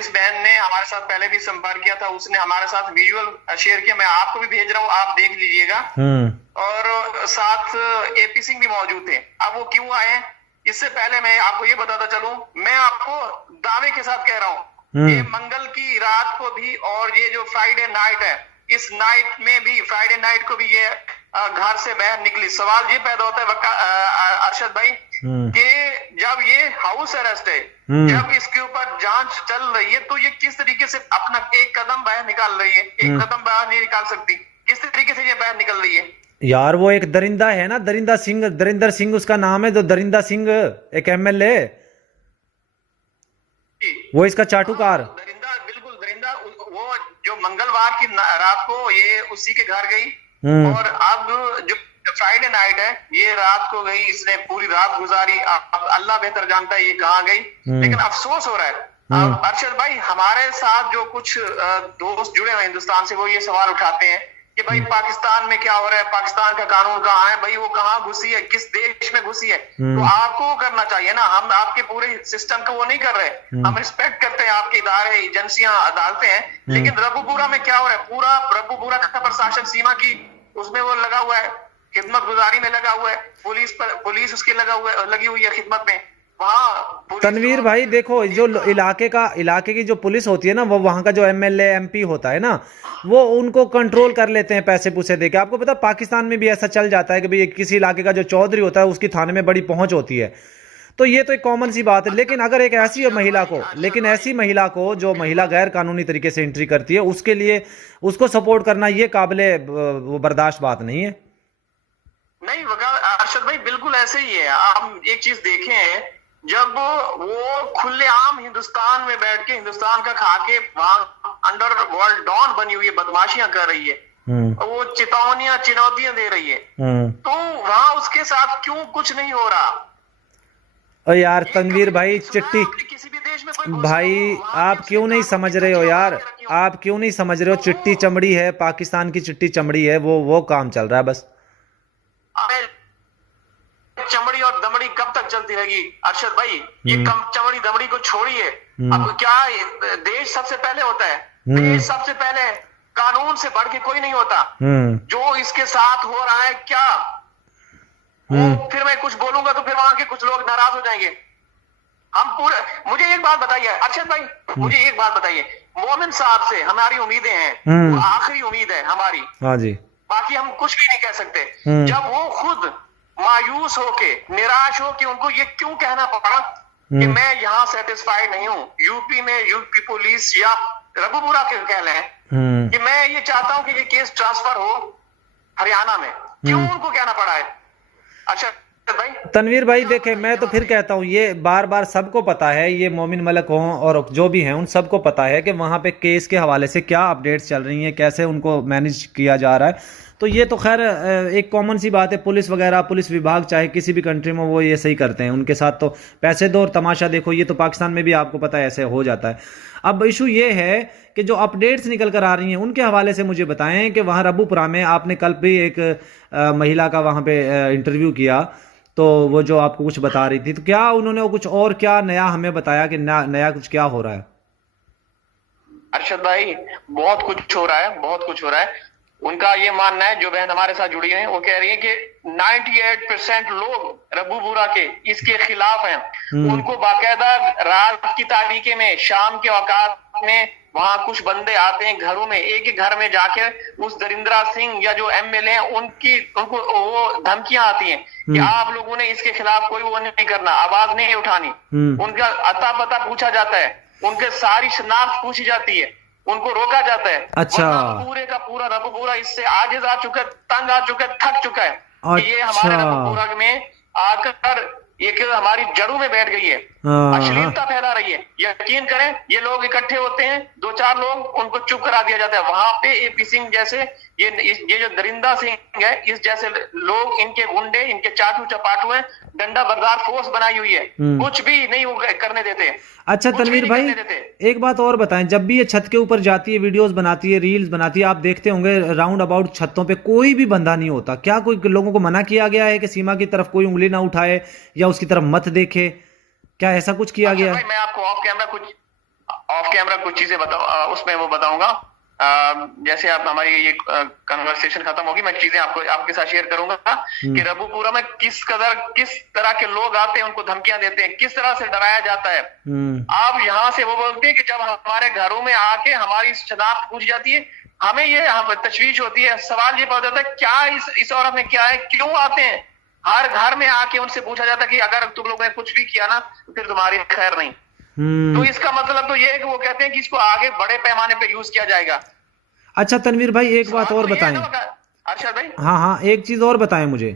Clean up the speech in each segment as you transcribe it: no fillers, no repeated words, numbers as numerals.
जिस बहन ने हमारे साथ पहले भी संपर्क किया था उसने हमारे साथ विजुअल शेयर किया, मैं आपको भी भेज रहा हूँ, आप देख लीजिएगा। और साथ एपी सिंह भी मौजूद थे। अब वो क्यों आए, इससे पहले मैं आपको ये बताता चलूं, मैं आपको दावे के साथ कह रहा हूँ, ये मंगल की रात को भी और ये जो फ्राइडे नाइट है, इस नाइट में भी, फ्राइडे नाइट को भी ये घर से बाहर निकली। सवाल ये पैदा होता है अरशद भाई कि जब ये हाउस अरेस्ट है, जब इसके ऊपर जांच चल रही है, तो ये किस तरीके से अपना एक कदम बाहर निकाल रही है? एक कदम बाहर नहीं निकाल सकती, किस तरीके से ये बाहर निकल रही है? यार वो एक दरिंदा है ना, दरिंदर सिंह उसका नाम है, जो दरिंदा सिंह एक एमएलए, वो इसका चाटुकार। दरिंदा, बिल्कुल दरिंदा। वो जो मंगलवार की रात को ये उसी के घर गई, और अब जो फ्राइडे नाइट है, ये रात को गई, इसने पूरी रात गुजारी। अब अल्लाह बेहतर जानता है ये कहाँ गई। लेकिन अफसोस हो रहा है अरशद भाई, हमारे साथ जो कुछ दोस्त जुड़े हुए हिंदुस्तान से, वो ये सवाल उठाते हैं कि भाई पाकिस्तान में क्या हो रहा है, पाकिस्तान का कानून कहाँ है, भाई वो कहाँ घुसी है, किस देश में घुसी है। तो आपको करना चाहिए ना, हम आपके पूरे सिस्टम को वो नहीं कर रहे, हम रिस्पेक्ट करते हैं आपके इदारे, एजेंसियां, अदालतें हैं, लेकिन रब्बूपुरा में क्या हो रहा है? पूरा रब्बूपुरा का प्रशासन सीमा की उसमें वो लगा हुआ है, खिदमत गुजारी में लगा हुआ है, पुलिस उसकी लगी हुई है खिदमत में। तनवीर भाई देखो, जो इलाके की जो पुलिस होती है ना, वो वहां का जो एमएलए एमपी होता है ना, वो उनको कंट्रोल कर लेते हैं पैसे पूसे देके। आपको पता पाकिस्तान में भी ऐसा चल जाता है कि भाई किसी इलाके का जो चौधरी होता है उसकी थाने में बड़ी पहुंच होती है, तो ये तो एक कॉमन सी बात है। लेकिन अगर एक ऐसी महिला को जो महिला गैर कानूनी तरीके से एंट्री करती है, उसके लिए उसको सपोर्ट करना ये काबिले बर्दाश्त बात नहीं है। नहीं अरशद भाई, बिल्कुल ऐसे ही है। आप एक चीज देखें, जब वो खुलेआम हिंदुस्तान में बैठ के हिंदुस्तान का खा के वहां अंडरवर्ल्ड डॉन बनी हुई है, बदमाशियां कर रही है, वो चुनौतियां दे रही है, तो वहां उसके साथ क्यों कुछ नहीं हो रहा? और यार तनवीर भाई, चिट्टी किसी भी देश में भाई, आप क्यों नहीं समझ रहे हो यार, आप क्यों नहीं समझ रहे हो? चिट्टी चमड़ी है, पाकिस्तान की चिट्टी चमड़ी है, वो काम चल रहा है बस। चमड़ी और दमड़ी कब तक चलती रहेगी अरशद भाई? ये चमड़ी दमड़ी को छोड़िए, अब क्या देश सबसे पहले होता है? देश सबसे पहले, कानून से बढ़ के कोई नहीं होता। जो इसके साथ हो रहा है क्या, फिर मैं कुछ बोलूंगा तो फिर वहां के कुछ लोग नाराज हो जाएंगे। हम पूरे, मुझे एक बात बताइए अरशद भाई, मुझे एक बात बताइए, मोमिन साहब से हमारी उम्मीदें हैं, वो आखिरी उम्मीद है हमारी। हाँ जी, बाकी हम कुछ भी नहीं कह सकते। जब वो खुद मायूस होके, निराश हो कि उनको ये क्यों कहना पड़ा कि मैं यहाँ सेटिस्फाइड नहीं हूँ, यूपी में यूपी पुलिस या रब्बूपुरा के कह लें कि मैं ये चाहता हूँ कि ये केस ट्रांसफर हो हरियाणा में, क्यों उनको कहना पड़ा है? अच्छा भाई, तनवीर भाई देखे, मैं तो फिर कहता हूँ, ये बार बार सबको पता है, ये मोमिन मलिक हों और जो भी हैं, उन सबको पता है कि वहाँ पे केस के हवाले से क्या अपडेट्स चल रही हैं, कैसे उनको मैनेज किया जा रहा है। तो ये तो खैर एक कॉमन सी बात है, पुलिस वगैरह, पुलिस विभाग चाहे किसी भी कंट्री में, वो ये सही करते हैं। उनके साथ तो पैसे दो और तमाशा देखो, ये तो पाकिस्तान में भी आपको पता है ऐसे हो जाता है। अब इशू ये है कि जो अपडेट्स निकल कर आ रही हैं उनके हवाले से मुझे बताएं कि वहाँ रब्बूपुरा में आपने कल भी एक महिला का वहाँ पे इंटरव्यू किया, तो वो जो आपको कुछ बता रही थी, तो क्या उन्होंने वो कुछ और क्या नया हमें बताया कि नया कुछ क्या हो रहा है? अरशद भाई, बहुत कुछ हो रहा है, बहुत कुछ हो रहा है। उनका ये मानना है, जो बहन हमारे साथ जुड़ी है, वो कह रही है कि 98% लोग रब्बूपुरा के इसके खिलाफ हैं। उनको बाकायदा रात की तारीखे में, शाम के औकात में वहां कुछ बंदे आते हैं घरों में, एक एक घर में जाके उस दरिंद्रा सिंह या जो एमएलए हैं उनको वो धमकियां आती हैं कि आप लोगों ने इसके खिलाफ कोई वो नहीं करना, आवाज नहीं उठानी। उनका अता पता पूछा जाता है, उनके सारी शनाख्त पूछी जाती है, उनको रोका जाता है। अच्छा, पूरे का पूरा रब्बूपुरा इससे आजिज आ चुका है, तंग आ चुका है, थक चुका है। अच्छा। ये हमारे रब्बूपुरा में आकर एक हमारी जड़ों में बैठ गई है, अश्लीलता फैला रही है। यकीन करें, ये लोग इकट्ठे होते हैं, 2-4 लोग, उनको चुप करा दिया जाता है। वहां पे एपी सिंह जैसे ये जो दरिंदा सिंह है, इस जैसे लोग, इनके गुंडे, इनके चाटू चपाटू हैं, डंडा बरदार फोर्स बनाई हुई है, कुछ भी नहीं करने देते। अच्छा तनवीर भाई, एक बात और बताएं, जब भी ये छत के ऊपर जाती है, वीडियोस बनाती है, रील्स बनाती है, आप देखते होंगे राउंड अबाउट छतों पे कोई भी बंदा नहीं होता, क्या कोई लोगों को मना किया गया है कि सीमा की तरफ कोई उंगली ना उठाए या उसकी तरफ मत देखे? क्या ऐसा कुछ किया गया? मैं आपको ऑफ कैमरा कुछ ऑफ कैमरा कुछ चीजें उसमें वो बताऊंगा। जैसे आप हमारी ये कन्वर्सेशन खत्म होगी, मैं चीजें आपके साथ शेयर करूंगा कि रबूपुरा में किस तरह के लोग आते हैं, उनको धमकियां देते हैं, किस तरह से डराया जाता है। आप यहाँ से वो बोलते हैं कि जब हमारे घरों में आके हमारी शनाख्त पूछ जाती है, हमें ये तशवीश होती है, सवाल ये पैदा होता है क्या इस औरत में क्या है, क्यों आते हैं। हर घर में आके उनसे पूछा जाता है कि अगर तुम लोगों ने कुछ भी किया ना तो फिर तुम्हारी खैर नहीं। तो इसका मतलब तो ये है कि वो कहते हैं कि इसको आगे बड़े पैमाने पे यूज किया जाएगा। अच्छा तनवीर भाई एक बात और बताएं। अरशद भाई हाँ एक चीज और बताएं मुझे।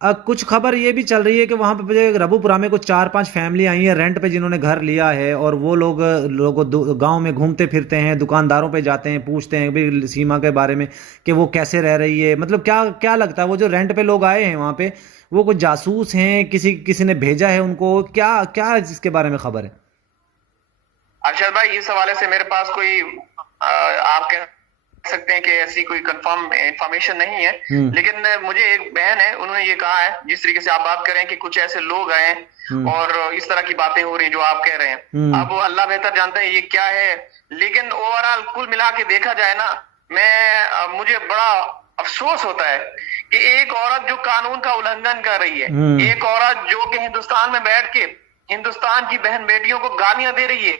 कुछ खबर ये भी चल रही है कि वहां पे रबूपुरा में कुछ 4-5 फैमिली आई है रेंट पे जिन्होंने घर लिया है, और वो लोग गांव में घूमते फिरते हैं, दुकानदारों पे जाते हैं, पूछते हैं भी सीमा के बारे में कि वो कैसे रह रही है। मतलब क्या लगता है वो जो रेंट पे लोग आए हैं वहां पे, वो कुछ जासूस हैं, किसी ने भेजा है उनको, क्या इसके बारे में खबर है? अरशद भाई इस हवाले से मेरे पास कोई आप कह सकते हैं कि ऐसी कोई कंफर्म इंफॉर्मेशन नहीं है, लेकिन मुझे एक बहन है, उन्होंने ये कहा है, जिस तरीके से आप बात कर रहे हैं कि कुछ ऐसे लोग आए और इस तरह की बातें हो रही हैं जो आप कह रहे हैं। अब वो अल्लाह बेहतर जानते हैं ये क्या है, लेकिन ओवरऑल कुल मिला के देखा जाए ना, मुझे बड़ा अफसोस होता है कि एक औरत जो कानून का उल्लंघन कर रही है, एक औरत जो कि हिंदुस्तान में बैठ के हिंदुस्तान की बहन बेटियों को गालियां दे रही है,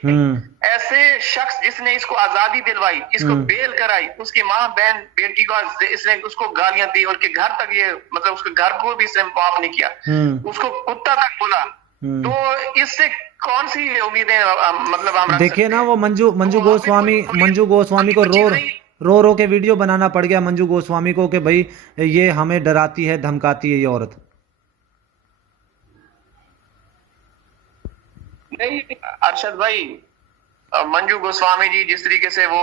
ऐसे शख्स जिसने इसको आजादी दिलवाई, इसको बेल कराई, उसकी माँ बहन बेटी को इसने उसको गालियां दी, उनके घर तक ये मतलब उसके घर को भी इसने माफ नहीं किया, उसको कुत्ता तक बोला। तो इससे कौन सी उम्मीदें मतलब हम देखिए ना, वो मंजू गोस्वामी को रो के वीडियो बनाना पड़ गया मंजू गोस्वामी को कि भाई ये हमें डराती है, धमकाती है ये औरत। नहीं अरशद भाई, मंजू गोस्वामी जी जिस तरीके से वो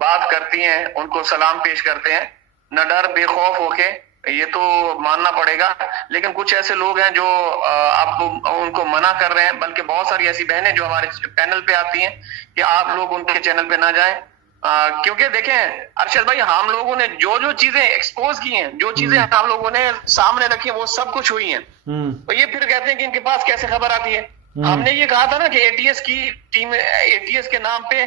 बात करती हैं, उनको सलाम पेश करते हैं न डर बेखौफ होके, ये तो मानना पड़ेगा। लेकिन कुछ ऐसे लोग हैं जो आपको उनको मना कर रहे हैं, बल्कि बहुत सारी ऐसी बहनें जो हमारे पैनल पे आती हैं कि आप लोग उनके चैनल पे ना जाएं, क्योंकि देखें अरशद भाई, हम लोगों ने जो चीजें एक्सपोज की हैं, जो चीजें हम लोगों ने सामने रखी हैं, वो सब कुछ हुई हैं। तो ये फिर कहते हैं कि इनके पास कैसे खबर आती है। हमने ये कहा था ना कि एटीएस की टीम, एटीएस के नाम पे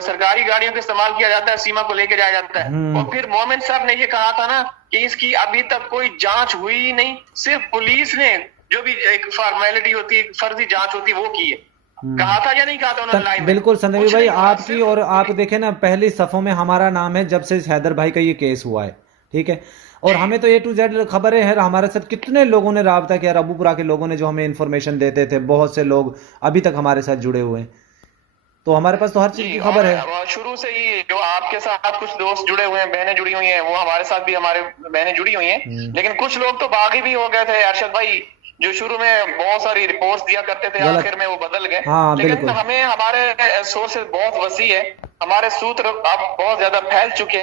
सरकारी गाड़ियों का इस्तेमाल किया जाता है, सीमा को लेके जाया जाता है। और फिर मोमिन साहब ने ये कहा था ना कि इसकी अभी तक कोई जांच हुई नहीं, सिर्फ पुलिस ने जो भी एक फॉर्मेलिटी होती है, फर्जी जांच होती है, वो की है। कहा था या नहीं कहा था उन्होंने लाइव में? बिल्कुल संदीप भाई, आपकी और आप देखें ना, पहली सफों में हमारा नाम है जब से हैदर भाई का ये केस हुआ है, ठीक है, और हमें तो A to Z खबरें हैं। हमारे साथ कितने लोगों ने राब्ता किया, रबूपुरा के लोगों ने जो हमें इन्फॉर्मेशन देते थे, बहुत से लोग अभी तक हमारे साथ जुड़े हुए हैं, तो हमारे पास तो हर चीज की खबर है। शुरू से ही जो आपके साथ कुछ दोस्त जुड़े हुए हैं, बहनें जुड़ी हुई हैं, वो हमारे साथ भी हमारे बहनें जुड़ी हुई हैं, लेकिन कुछ लोग तो बागी भी हो गए थे अरशद भाई, जो शुरू में बहुत सारी रिपोर्ट्स दिया करते थे, आखिर में वो बदल गए। लेकिन हमें हमारे सोर्सेज बहुत वसी है, हमारे सूत्र अब बहुत ज्यादा फैल चुके हैं।